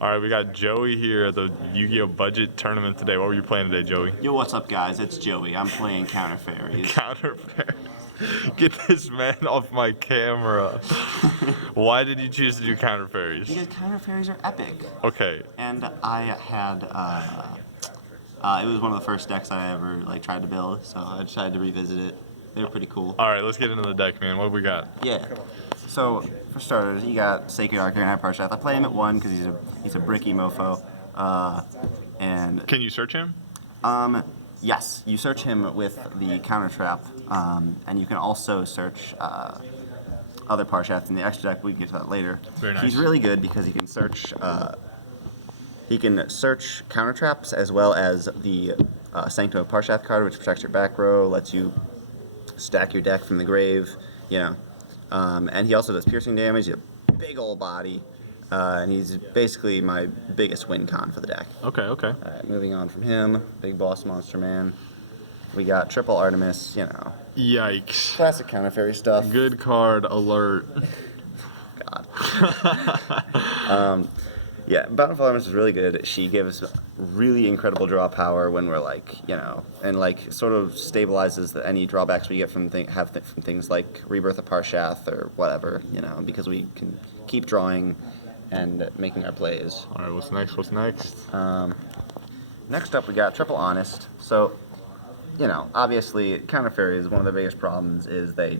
All right, we got Joey here at the Yu-Gi-Oh! Budget tournament today. What were you playing today, Joey? Yo, what's up, guys? It's Joey. I'm playing Counter Fairies. Counter Fairies. Get this man off my camera. Why did you choose to do Counter Fairies? Because Counter Fairies are epic. Okay. And I had, it was one of the first decks I ever tried to build, so I decided to revisit it. They were pretty cool. All right, let's get into the deck, man. What do we got? Yeah. So for starters, you got Sacred Archer and Parshath. I play him at 1 because he's a bricky mofo. And Can you search him? yes, you search him with the counter trap, and you can also search other Parshath in the extra deck. We can get to that later. Very nice. He's really good because he can search counter traps as well as the Sanctum of Parshath card, which protects your back row, lets you stack your deck from the grave, you know. And he also does piercing damage. He's a big old body, and he's basically my biggest win con for the deck. Okay. All right, moving on from him, big boss monster man. We got triple Artemis, you know. Yikes. Classic counter fairy stuff. Good card alert. God. Yeah, Bountiful Artemis is really good. She gives really incredible draw power when we're and sort of stabilizes any drawbacks we get from from things like Rebirth of Parshath or whatever, because we can keep drawing and making our plays. All right, what's next? Next up, we got Triple Honest. So, obviously, counter fairies, one of their biggest problems is they're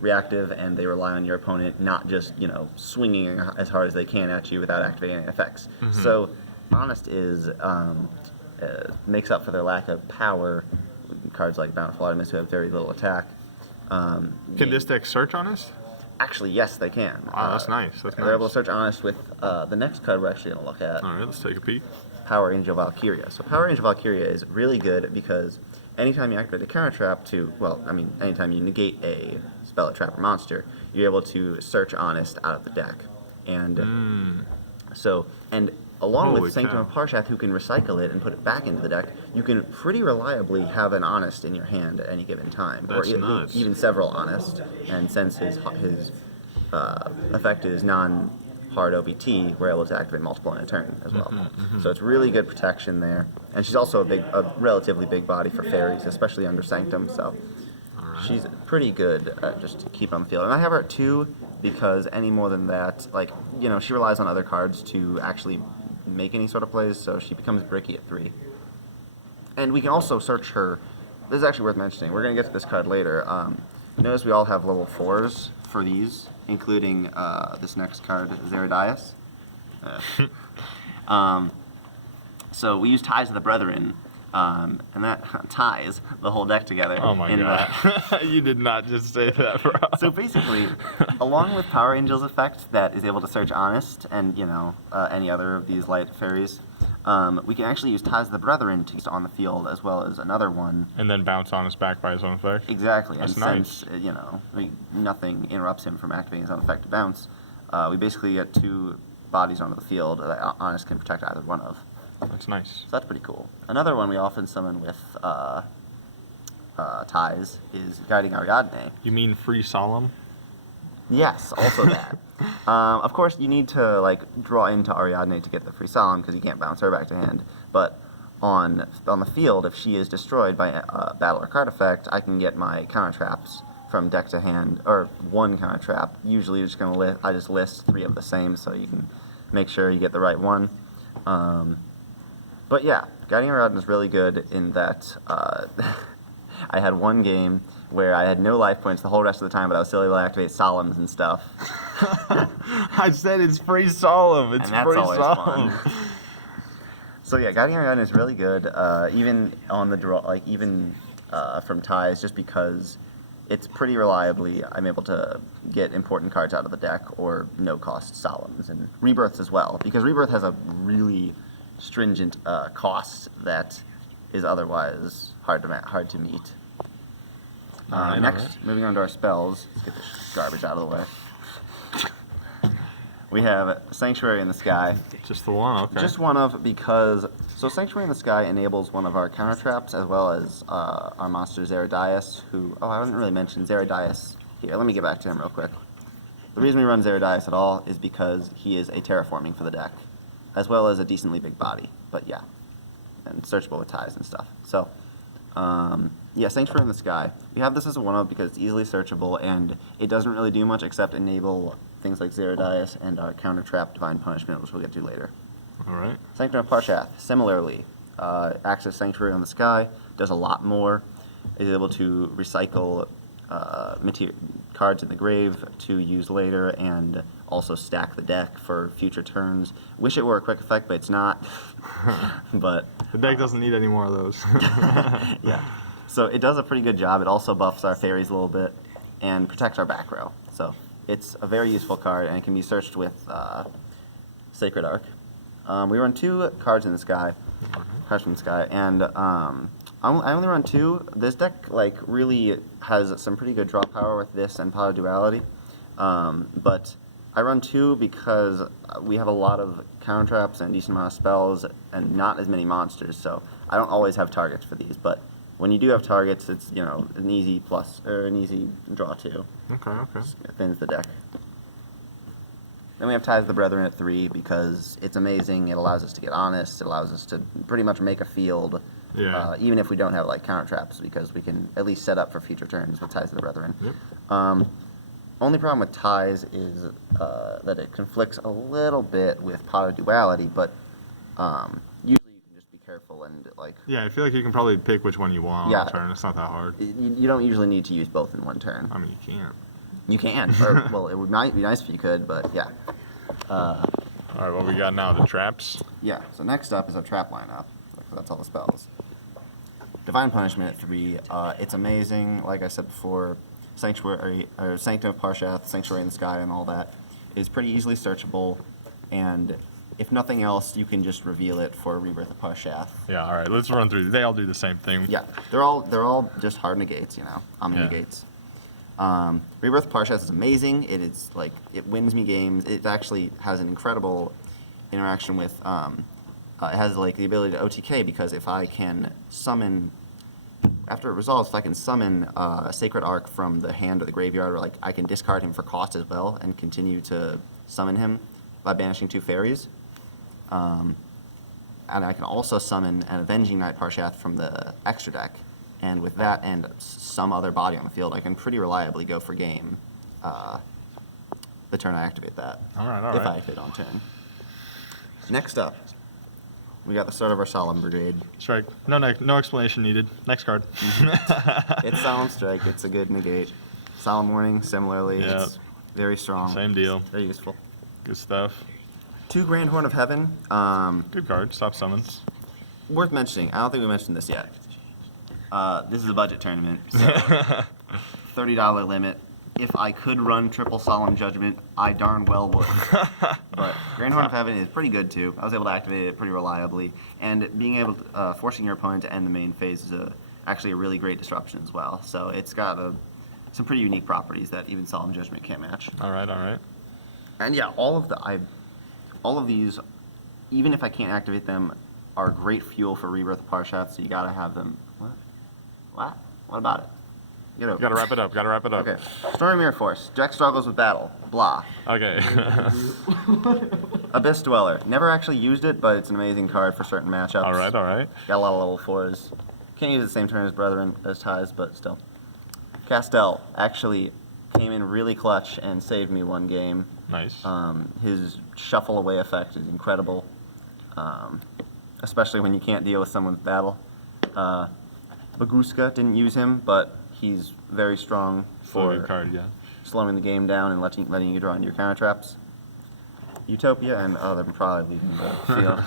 reactive, and they rely on your opponent not just swinging as hard as they can at you without activating any effects. Mm-hmm. So Honest makes up for their lack of power. Cards like Bountiful Artemis, who have very little attack. Can this deck search Honest? Actually, yes, they can. Wow, that's nice. They're able to search Honest with the next card we're actually going to look at. All right, let's take a peek. Power Angel Valkyria. So Power Angel Valkyria is really good because anytime you activate a counter trap anytime you negate a spell, a trap, or monster, you're able to search Honest out of the deck. And along Holy with Sanctum of Parshath, who can recycle it and put it back into the deck, you can pretty reliably have an Honest in your hand at any given time. That's or nuts. Even several Honest. And since his effect is non-hard OBT, we're able to activate multiple in a turn as well. So it's really good protection there. And she's also a relatively big body for fairies, especially under Sanctum, so she's pretty good just to keep on the field. And I have her at 2 because any more than that, she relies on other cards to actually make any sort of plays, so she becomes bricky at 3. And we can also search her. This is actually worth mentioning. We're going to get to this card later. Notice we all have level 4s for these, including this next card, Zeradias. So we use Ties of the Brethren, and that ties the whole deck together. Oh my god. You did not just say that, bro. So basically, along with Power Angel's effect that is able to search Honest and, any other of these light fairies, we can actually use Ties of the Brethren to use on the field as well as another one. And then bounce Honest back by his own effect? Exactly. That's and nice. Since, nothing interrupts him from activating his own effect to bounce, we basically get 2 bodies onto the field that Honest can protect either one of. That's nice. So that's pretty cool. Another one we often summon with ties is Guiding Ariadne. You mean Free Solemn? Yes, also that. Of course, you need to draw into Ariadne to get the Free Solemn because you can't bounce her back to hand. But on the field, if she is destroyed by a battle or card effect, I can get my counter traps from deck to hand, or 1 counter trap. Usually, I just list 3 of the same, so you can make sure you get the right one. But yeah, Guiding Ariadne is really good in that I had one game where I had no life points the whole rest of the time, but I was still able to activate Solemns and stuff. I said it's Free Solemn. It's and that's Free always Solemn. fun. So yeah, Guiding Ariadne is really good, even on the draw, from ties, just because it's pretty reliably I'm able to get important cards out of the deck or no-cost Solemns and Rebirths as well, because Rebirth has a really stringent cost that is otherwise hard to meet. Next, moving on to our spells. Let's get this garbage out of the way. We have Sanctuary in the Sky. Just the one, okay. Just one of, because... So Sanctuary in the Sky enables one of our counter traps, as well as our monster Zeradias, who... Oh, I haven't really mentioned Zeradias here. Let me get back to him real quick. The reason we run Zeradias at all is because he is a terraforming for the deck, as well as a decently big body. But yeah, and searchable with ties and stuff. So, yeah, Sanctuary in the Sky. We have this as a 1-of because it's easily searchable, and it doesn't really do much except enable things like Zeradias and our counter trap Divine Punishment, which we'll get to later. All right. Sanctum of Parshath, similarly, acts as Sanctuary on the Sky, does a lot more, is able to recycle cards in the grave to use later, and also stack the deck for future turns. Wish it were a quick effect, but it's not. But the deck doesn't need any more of those. yeah. So it does a pretty good job. It also buffs our fairies a little bit and protects our back row. So it's a very useful card, and it can be searched with Sacred Arc. We run 2 cards in the sky, cards from the sky, and I only run 2. This deck really has some pretty good draw power with this and Pot of Duality, but I run 2 because we have a lot of counter traps and a decent amount of spells and not as many monsters, so I don't always have targets for these. But when you do have targets, it's an easy plus or an easy draw too. Okay. It thins the deck. Then we have Ties of the Brethren at 3 because it's amazing. It allows us to get honest. It allows us to pretty much make a field. Yeah. Even if we don't have counter traps, because we can at least set up for future turns with Ties of the Brethren. Yep. Only problem with Ties is that it conflicts a little bit with Pot of Duality, but usually you can just be careful and Yeah, I feel like you can probably pick which one you want on the turn. It's not that hard. You don't usually need to use both in one turn. I mean, you can't. You can, or, well, it might be nice if you could, but yeah. All right, what we got now? The traps. Yeah. So next up is our trap lineup. That's all the spells. Divine Punishment at 3. It's amazing. Like I said before, Sanctuary or Sanctum of Parshath, Sanctuary in the Sky, and all that is pretty easily searchable. And if nothing else, you can just reveal it for Rebirth of Parshath. Yeah. All right. Let's run through. They all do the same thing. Yeah. They're all just hard negates. Omni Yeah. negates. Rebirth of Parshath is amazing. It is it wins me games. It actually has an incredible interaction with. It has the ability to OTK because if I can summon, after it resolves, if I can summon a Sacred Arc from the hand or the graveyard, or I can discard him for cost as well and continue to summon him by banishing 2 fairies. And I can also summon an Avenging Knight Parshath from the extra deck. And with that and some other body on the field, I can pretty reliably go for game the turn I activate that. All right. If I activate on turn. Next up, we got the start of our Solemn Brigade. Strike. No explanation needed. Next card. It's Solemn Strike. It's a good negate. Solemn Warning, similarly. Yeah. It's very strong. Same deal. Very useful. Good stuff. 2 Grand Horn of Heaven. Good card. Stop summons. Worth mentioning. I don't think we mentioned this yet. This is a budget tournament, so $30 limit. If I could run triple Solemn Judgment, I darn well would. But Grand Horn of Heaven is pretty good too. I was able to activate it pretty reliably, and being able to forcing your opponent to end the main phase is actually a really great disruption as well. So it's got some pretty unique properties that even Solemn Judgment can't match. All right. And yeah, all of these, even if I can't activate them, are great fuel for Rebirth of Parshath. So you gotta have them. What? What about it? Gotta wrap it up. Okay. Stormy Mirror Force. Jack struggles with battle. Blah. Okay. Abyss Dweller. Never actually used it, but it's an amazing card for certain matchups. All right. Got a lot of level 4s. Can't use it the same turn as Brethren, as Ties, but still. Castell actually came in really clutch and saved me one game. Nice. His shuffle away effect is incredible, especially when you can't deal with someone's battle. Baguska didn't use him, but he's very strong for good card, yeah. slowing the game down and letting you draw into your counter traps. Utopia and they're probably leaving the field.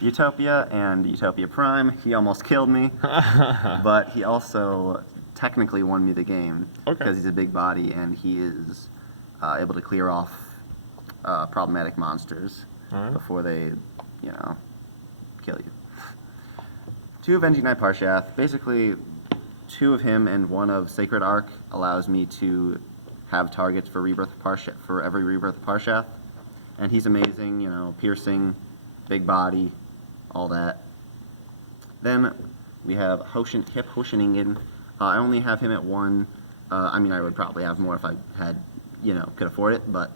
Utopia and Utopia Prime. He almost killed me, but he also technically won me the game because he's a big body and he is able to clear off problematic monsters before they, kill you. 2 Avenging Knight Parshath. Basically, 2 of him and 1 of Sacred Arc allows me to have targets for Rebirth of Parshath, for every Rebirth of Parshath. And he's amazing, piercing, big body, all that. Then we have Hip Hosheningen. I only have him at 1. I would probably have more if I had could afford it, but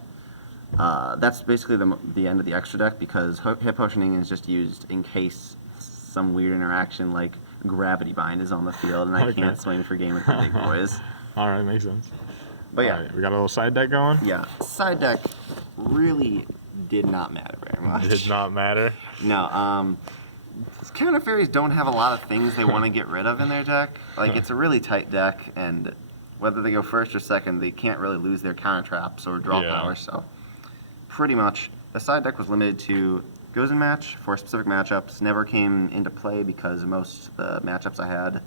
that's basically the end of the extra deck because hit potioning is just used in case some weird interaction like gravity bind is on the field and I can't swing for game with the big boys. All right, makes sense. But yeah, All right, we got a little side deck going. yeah, side deck really did not matter very much. Did not matter. No, counter fairies don't have a lot of things they want to get rid of in their deck. Like it's a really tight deck, and whether they go first or second, they can't really lose their counter traps or draw power. So pretty much, the side deck was limited to goes in match for specific matchups. Never came into play because most of the matchups I had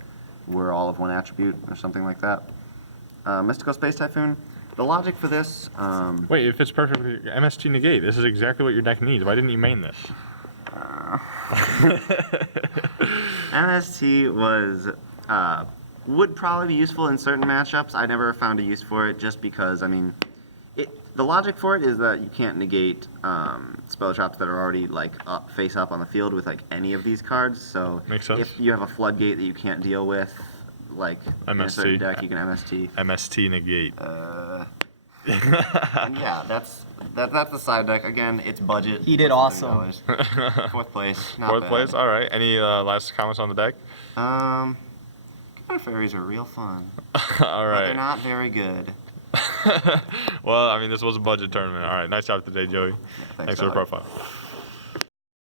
were all of one attribute or something like that. Mystical Space Typhoon. The logic for this. Wait, it fits perfectly. MST negate. This is exactly what your deck needs. Why didn't you main this? MST would probably be useful in certain matchups. I never found a use for it just because, I mean, the logic for it is that you can't negate spell traps that are already like face up on the field with like any of these cards. So makes sense. If you have a floodgate that you can't deal with, like in a certain deck, you can MST. MST negate. Yeah, that's the side deck. Again, it's budget. He did awesome. Fourth place. Not Fourth bad. place. All right. Any last comments on the deck? Counter fairies are real fun. All But right. they're not very good. Well, I mean, this was a budget tournament. All right. Nice job today, Joey. Yeah, Thanks for the Tyler. profile.